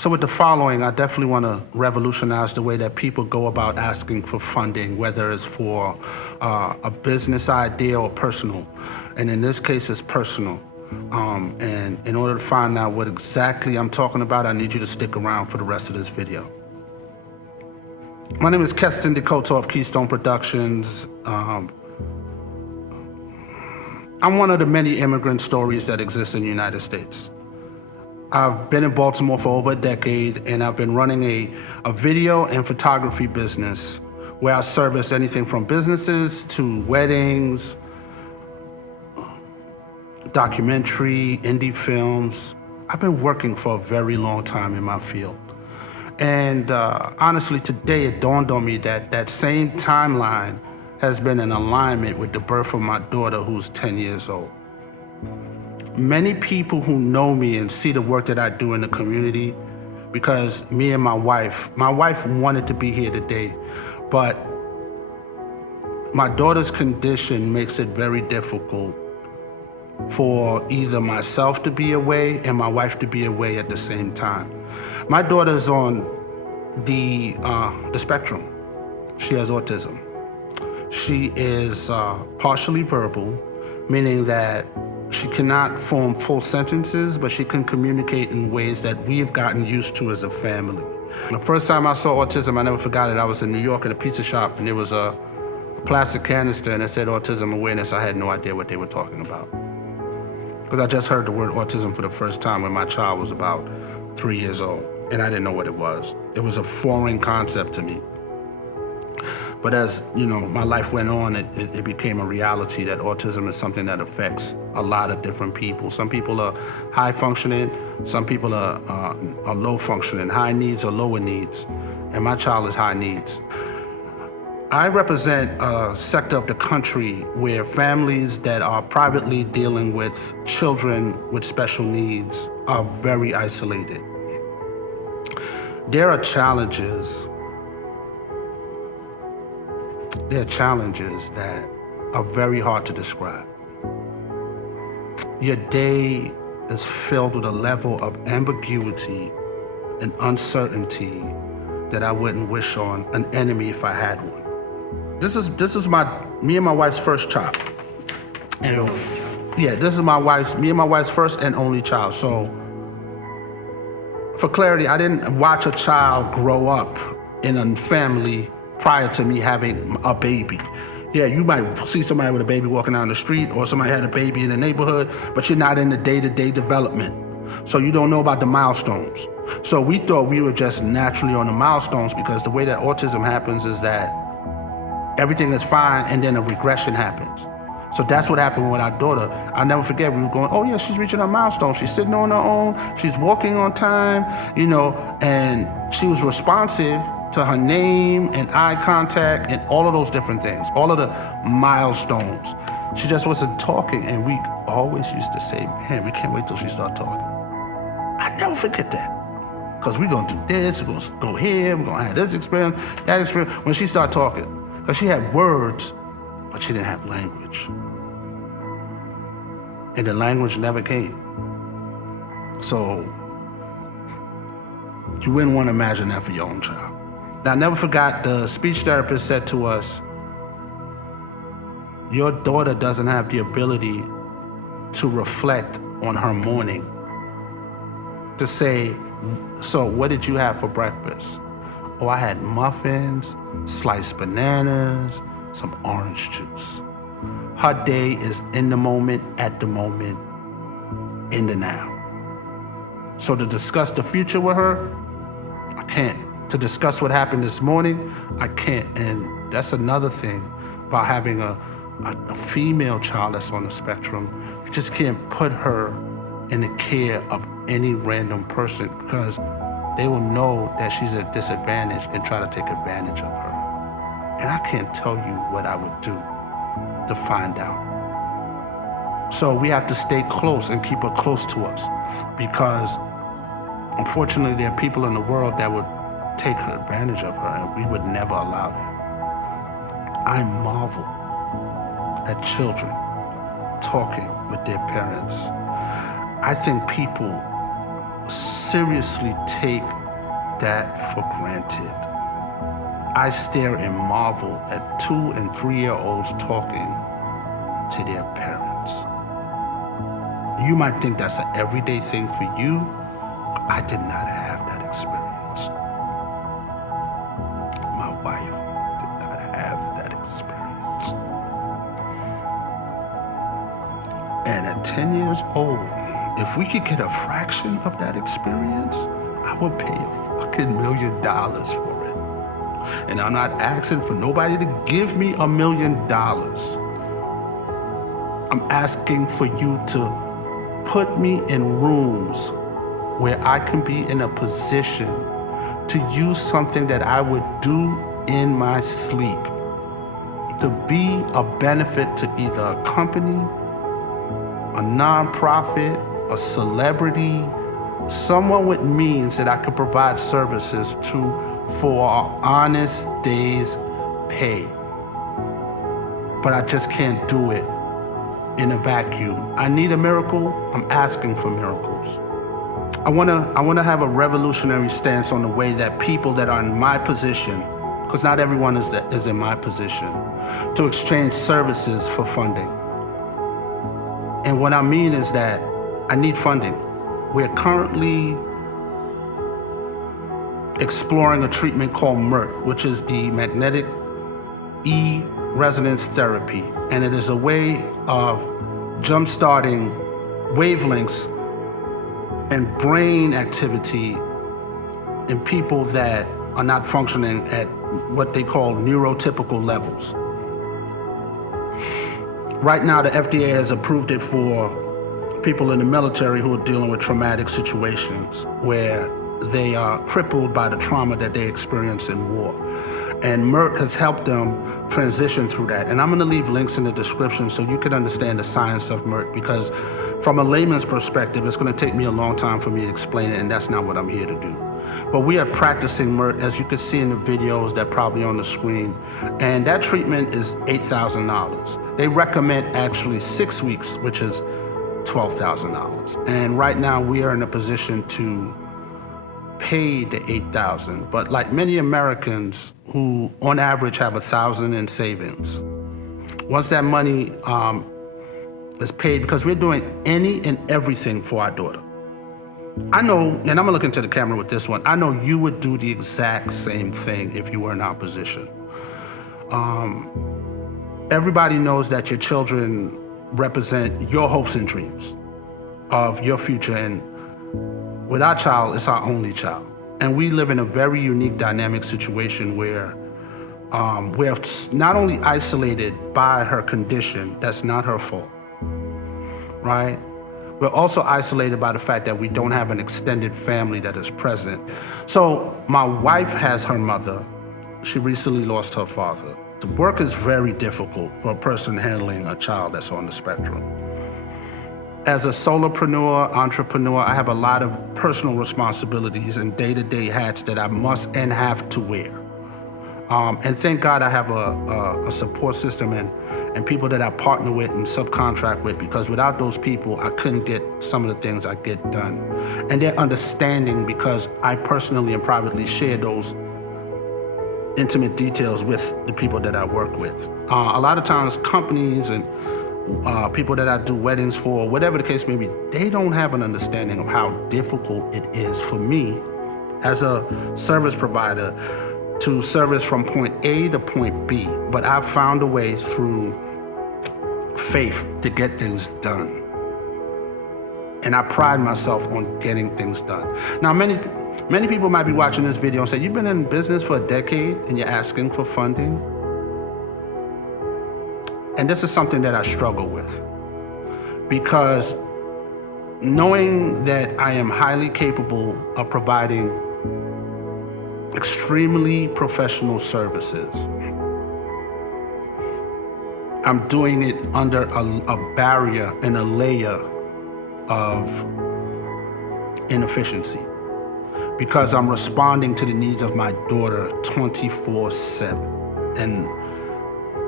So with the following, I definitely want to revolutionize the way that people go about asking for funding, whether it's for a business idea or personal. And in this case, it's personal. And in order to find out what exactly I'm talking about, I need you to stick around for the rest of this video. My name is Keston Dakota of Keystone Productions. I'm one of the many immigrant stories that exist in the United States. I've been in Baltimore for over a decade, and I've been running a video and photography business where I service anything from businesses to weddings, documentary, indie films. I've been working for a very long time in my field. And honestly, today it dawned on me that that same timeline has been in alignment with the birth of my daughter, who's 10 years old. Many people who know me and see the work that I do in the community, because me and my wife wanted to be here today, but my daughter's condition makes it very difficult for either myself to be away and my wife to be away at the same time. My daughter's on the spectrum. She has autism. She is partially verbal, meaning that she cannot form full sentences, but she can communicate in ways that we've gotten used to as a family. The first time I saw autism, I never forgot it. I was in New York at a pizza shop, and there was a plastic canister, and it said autism awareness. I had no idea what they were talking about, because I just heard the word autism for the first time when my child was about 3 years old, and I didn't know what it was. It was a foreign concept to me. But as my life went on, it became a reality that autism is something that affects a lot of different people. Some people are high functioning, some people are low functioning, high needs or lower needs, and my child is high needs. I represent a sector of the country where families that are privately dealing with children with special needs are very isolated. There are challenges that are very hard to describe. Your day is filled with a level of ambiguity and uncertainty that I wouldn't wish on an enemy if I had one. This is me and my wife's first child. And yeah, this is me and my wife's first and only child. So for clarity, I didn't watch a child grow up in a family prior to me having a baby. Yeah, you might see somebody with a baby walking down the street, or somebody had a baby in the neighborhood, but you're not in the day-to-day development. So you don't know about the milestones. So we thought we were just naturally on the milestones, because the way that autism happens is that everything is fine and then a regression happens. So that's what happened with our daughter. I'll never forget, we were going, oh yeah, she's reaching her milestone. She's sitting on her own, she's walking on time, and she was responsive to her name and eye contact and all of those different things, all of the milestones. She just wasn't talking, and we always used to say, man, we can't wait till she starts talking. I never forget that, because we're gonna do this, we're gonna go here, we're gonna have this experience, that experience, when she started talking. Because she had words, but she didn't have language. And the language never came. So you wouldn't want to imagine that for your own child. Now, I never forgot, the speech therapist said to us, your daughter doesn't have the ability to reflect on her morning, to say, so what did you have for breakfast? Oh, I had muffins, sliced bananas, some orange juice. Her day is in the moment, at the moment, in the now. So to discuss the future with her, I can't. To discuss what happened this morning, I can't. And that's another thing about having a female child that's on the spectrum. You just can't put her in the care of any random person, because they will know that she's at a disadvantage and try to take advantage of her. And I can't tell you what I would do to find out. So we have to stay close and keep her close to us, because unfortunately there are people in the world that would take advantage of her, and we would never allow that. I marvel at children talking with their parents. I think people seriously take that for granted. I stare and marvel at 2- and 3-year-olds talking to their parents. You might think that's an everyday thing for you. I did not have that experience. My wife did not have that experience. And at 10 years old, if we could get a fraction of that experience, I would pay $1 million for it. And I'm not asking for nobody to give me $1 million. I'm asking for you to put me in rooms where I can be in a position to use something that I would do in my sleep to be a benefit to either a company, a nonprofit, a celebrity, someone with means that I could provide services to for an honest day's pay. But I just can't do it in a vacuum. I need a miracle. I'm asking for miracles. I wanna have a revolutionary stance on the way that people that are in my position, because not everyone is in my position, to exchange services for funding. And what I mean is that I need funding. We're currently exploring a treatment called MERT, which is the magnetic resonance therapy. And it is a way of jump-starting wavelengths and brain activity in people that are not functioning at what they call neurotypical levels. Right now, the FDA has approved it for people in the military who are dealing with traumatic situations where they are crippled by the trauma that they experience in war. And MERT has helped them transition through that. And I'm gonna leave links in the description so you can understand the science of MERT, because from a layman's perspective, it's gonna take me a long time for me to explain it, and that's not what I'm here to do. But we are practicing MERT, as you can see in the videos that are probably on the screen, and that treatment is $8,000. They recommend actually 6 weeks, which is $12,000. And right now we are in a position to pay the $8,000, but like many Americans who on average have $1,000 in savings, once that money is paid, because we're doing any and everything for our daughter. I know, and I'm gonna look into the camera with this one, I know you would do the exact same thing if you were in our position. Everybody knows that your children represent your hopes and dreams of your future, and with our child, it's our only child. And we live in a very unique dynamic situation where we're not only isolated by her condition, that's not her fault, right? We're also isolated by the fact that we don't have an extended family that is present. So my wife has her mother. She recently lost her father. The work is very difficult for a person handling a child that's on the spectrum. As a solopreneur, entrepreneur, I have a lot of personal responsibilities and day-to-day hats that I must and have to wear. And thank God I have a support system and people that I partner with and subcontract with, because without those people, I couldn't get some of the things I get done. And they're understanding because I personally and privately share those intimate details with the people that I work with. A lot of times companies and people that I do weddings for, whatever the case may be, they don't have an understanding of how difficult it is for me as a service provider to service from point A to point B. But I've found a way through faith to get things done. And I pride myself on getting things done. Now, many people might be watching this video and say, you've been in business for a decade and you're asking for funding? And this is something that I struggle with, because knowing that I am highly capable of providing extremely professional services, I'm doing it under a barrier and a layer of inefficiency, because I'm responding to the needs of my daughter 24/7. And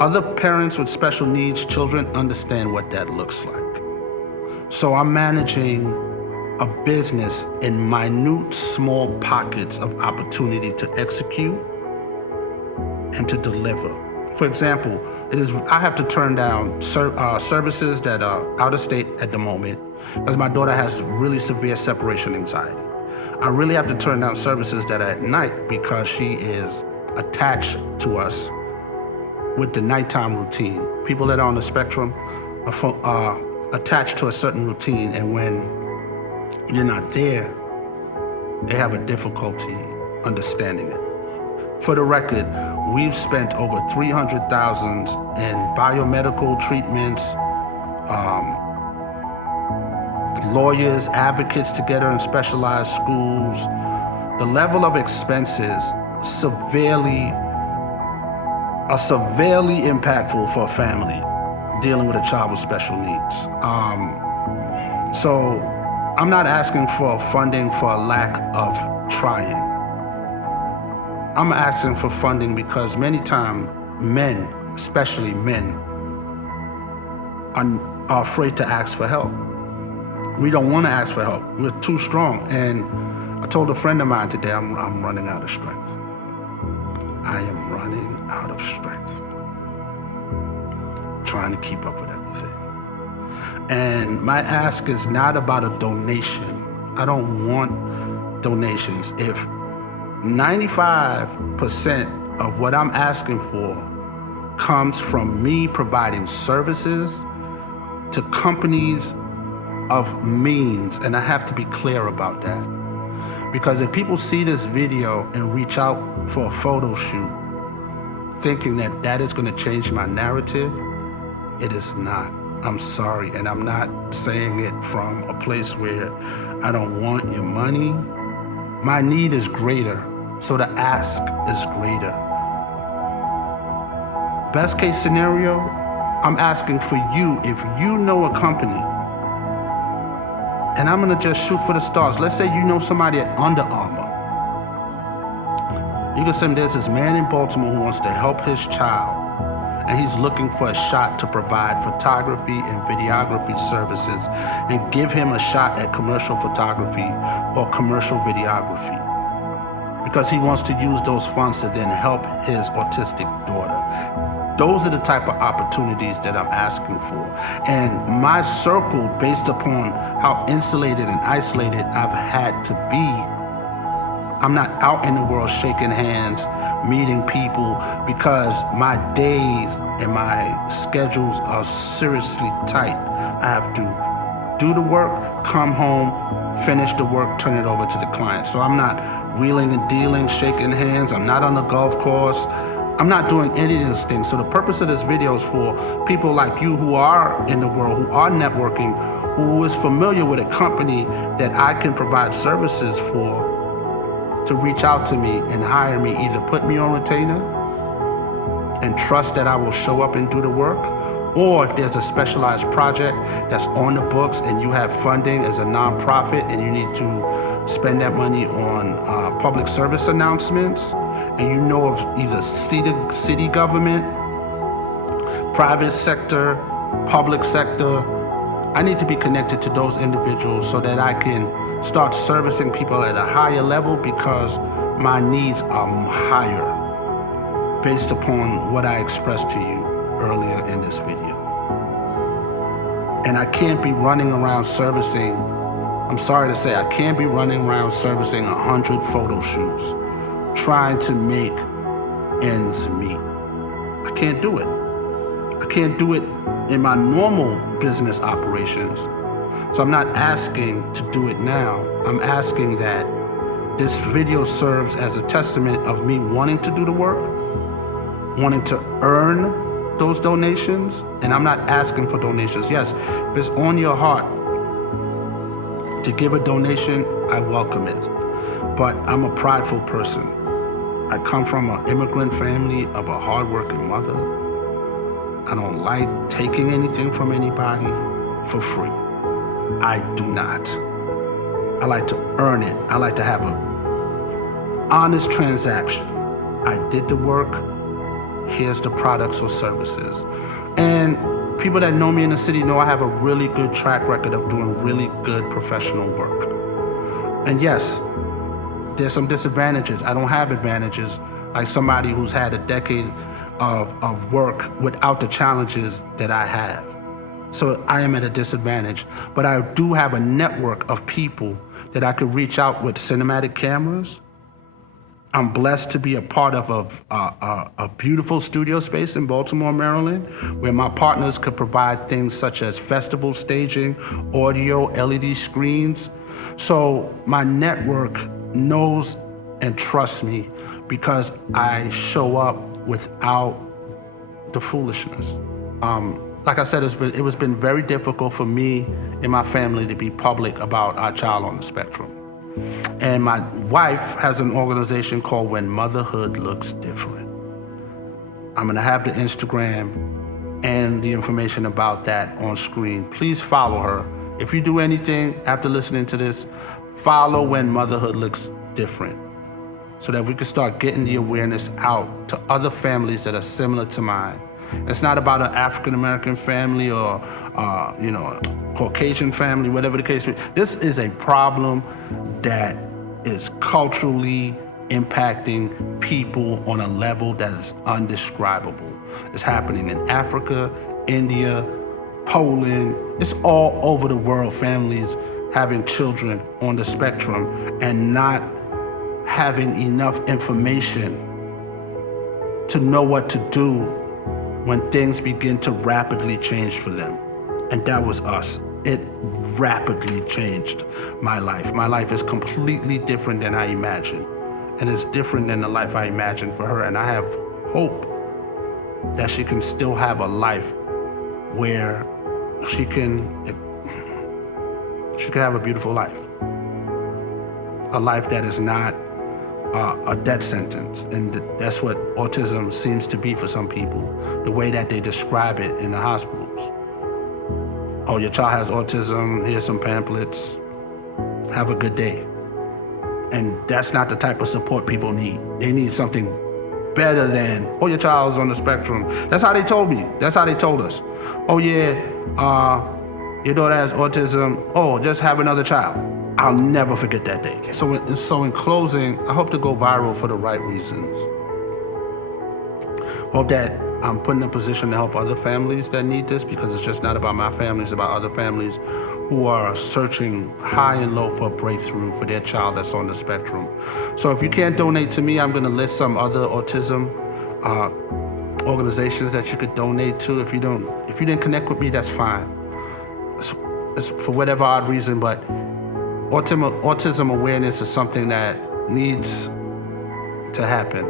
other parents with special needs children understand what that looks like. So I'm managing a business in minute, small pockets of opportunity to execute and to deliver. For example, I have to turn down services that are out of state at the moment because my daughter has really severe separation anxiety. I really have to turn down services that are at night because she is attached to us with the nighttime routine. People that are on the spectrum are attached to a certain routine, and when you're not there, they have a difficulty understanding it. For the record, we've spent over $300,000 in biomedical treatments, lawyers, advocates together in specialized schools. The level of expenses are severely impactful for a family dealing with a child with special needs. So I'm not asking for funding for a lack of trying. I'm asking for funding because many times men, especially men, are afraid to ask for help. We don't want to ask for help. We're too strong. And I told a friend of mine today, I'm running out of strength. I am running out of strength, trying to keep up with everything. And my ask is not about a donation. I don't want donations. If 95% of what I'm asking for comes from me providing services to companies of means, and I have to be clear about that. Because if people see this video and reach out for a photo shoot thinking that that is going to change my narrative, it is not. I'm sorry, and I'm not saying it from a place where I don't want your money. My need is greater, so the ask is greater. Best case scenario, I'm asking for you, if you know a company, and I'm gonna just shoot for the stars. Let's say you know somebody at Under Armour. You can say there's this man in Baltimore who wants to help his child, and he's looking for a shot to provide photography and videography services and give him a shot at commercial photography or commercial videography because he wants to use those funds to then help his autistic daughter. Those are the type of opportunities that I'm asking for. And my circle, based upon how insulated and isolated I've had to be, I'm not out in the world shaking hands, meeting people, because my days and my schedules are seriously tight. I have to do the work, come home, finish the work, turn it over to the client. So I'm not wheeling and dealing, shaking hands. I'm not on the golf course. I'm not doing any of those things. So the purpose of this video is for people like you who are in the world, who are networking, who is familiar with a company that I can provide services for, to reach out to me and hire me, either put me on retainer and trust that I will show up and do the work, or if there's a specialized project that's on the books and you have funding as a nonprofit and you need to spend that money on public service announcements, and you know of either city government, private sector, public sector, I need to be connected to those individuals so that I can start servicing people at a higher level, because my needs are higher based upon what I expressed to you earlier in this video. And I can't be running around servicing, I'm sorry to say, I can't be running around servicing 100 photo shoots, trying to make ends meet. I can't do it. I can't do it in my normal business operations. So I'm not asking to do it now. I'm asking that this video serves as a testament of me wanting to do the work, wanting to earn those donations, and I'm not asking for donations. Yes, if it's on your heart to give a donation, I welcome it. But I'm a prideful person. I come from an immigrant family of a hardworking mother. I don't like taking anything from anybody for free. I do not. I like to earn it. I like to have an honest transaction. I did the work. Here's the products or services. And People that know me in the city know I have a really good track record of doing really good professional work. And yes, there's some disadvantages. I don't have advantages like somebody who's had a decade of work without the challenges that I have. So I am at a disadvantage, but I do have a network of people that I could reach out with cinematic cameras. I'm blessed to be a part of a beautiful studio space in Baltimore, Maryland, where my partners could provide things such as festival staging, audio, LED screens. So my network knows and trusts me because I show up without the foolishness. Like I said, it has been very difficult for me and my family to be public about our child on the spectrum. And my wife has an organization called When Motherhood Looks Different. I'm gonna have the Instagram and the information about that on screen. Please follow her. If you do anything after listening to this, follow When Motherhood Looks Different so that we can start getting the awareness out to other families that are similar to mine. It's not about an African-American family or a Caucasian family, whatever the case may be. This is a problem that is culturally impacting people on a level that is undescribable. It's happening in Africa, India, Poland. It's all over the world, families having children on the spectrum and not having enough information to know what to do when things begin to rapidly change for them. And that was us. It rapidly changed my life. My life is completely different than I imagined. And it's different than the life I imagined for her. And I have hope that she can still have a life where she can have a beautiful life. A life that is not a death sentence. And that's what autism seems to be for some people, the way that they describe it in the hospitals. Oh, your child has autism, here's some pamphlets, have a good day. And that's not the type of support people need. They need something better than, oh, your child's on the spectrum. That's how they told me, that's how they told us. Oh yeah, your daughter has autism, oh, just have another child. I'll never forget that day. So in closing, I hope to go viral for the right reasons. Hope that I'm put in a position to help other families that need this, because it's just not about my family, it's about other families who are searching high and low for a breakthrough for their child that's on the spectrum. So if you can't donate to me, I'm gonna list some other autism organizations that you could donate to. If you didn't connect with me, that's fine. It's for whatever odd reason, but autism awareness is something that needs to happen.